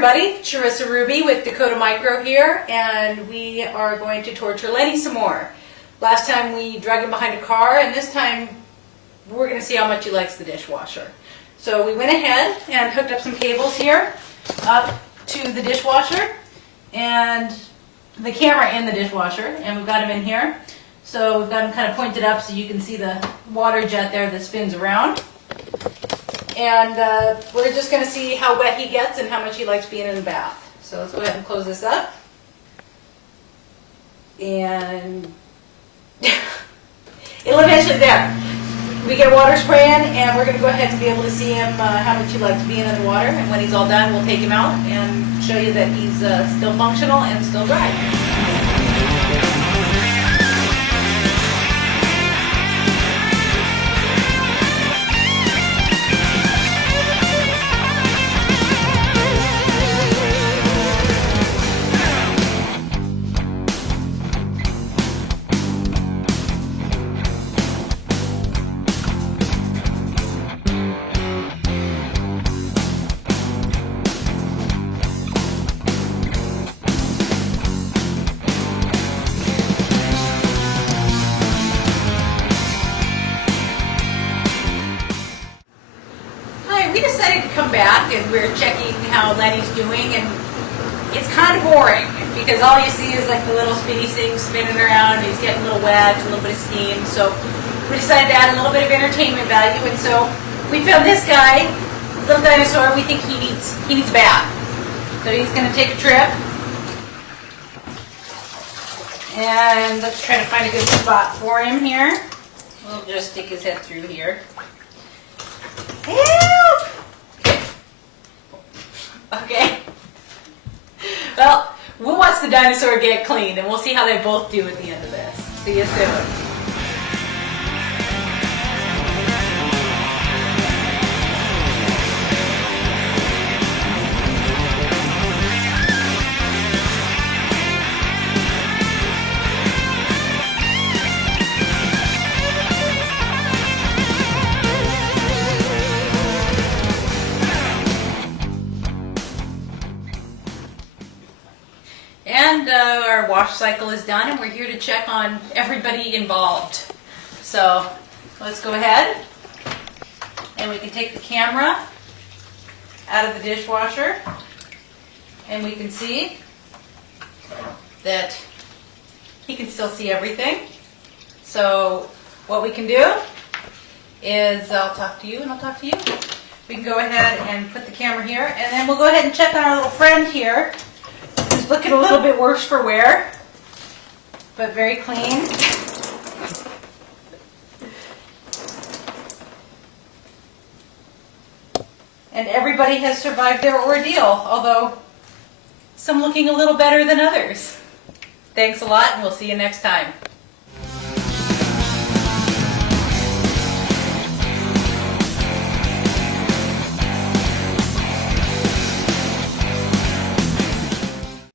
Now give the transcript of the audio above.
everybody, Charissa Ruby with Dakota Micro here, and we are going to torture Lenny some more. Last time we dragged him behind a car, and this time we're going to see how much he likes the dishwasher. So we went ahead and hooked up some cables here up to the dishwasher and the camera in the dishwasher, and we've got him in here. So we've got him kind of pointed up so you can see the water jet there that spins around. And we're just going to see how wet he gets and how much he likes being in the bath. So let's go ahead and close this up. And it'll eventually, there. We get water spraying, and we're going to go ahead and be able to see him how much he likes being in the water. And when he's all done, we'll take him out and show you that he's still functional and still dry. We decided to come back, and we're checking how Lenny's doing, and it's kind of boring because all you see is like the little spinny thing spinning around, and he's getting a little wet, a little bit of steam. So we decided to add a little bit of entertainment value, and so we found this guy, little dinosaur. We think he needs a bath, so he's going to take a trip, and let's try to find a good spot for him here. We'll just stick his head through here. Help! Okay. Well, we'll watch the dinosaur get cleaned, and we'll see how they both do at the end of this. See you soon. And our wash cycle is done, and we're here to check on everybody involved. So let's go ahead, and we can take the camera out of the dishwasher, and we can see that he can still see everything. So what we can do is, I'll talk to you and I'll talk to you. We can go ahead and put the camera here, and then we'll go ahead and check on our little friend here. He's looking a little bit worse for wear, but very clean. And everybody has survived their ordeal, although some looking a little better than others. Thanks a lot, and we'll see you next time.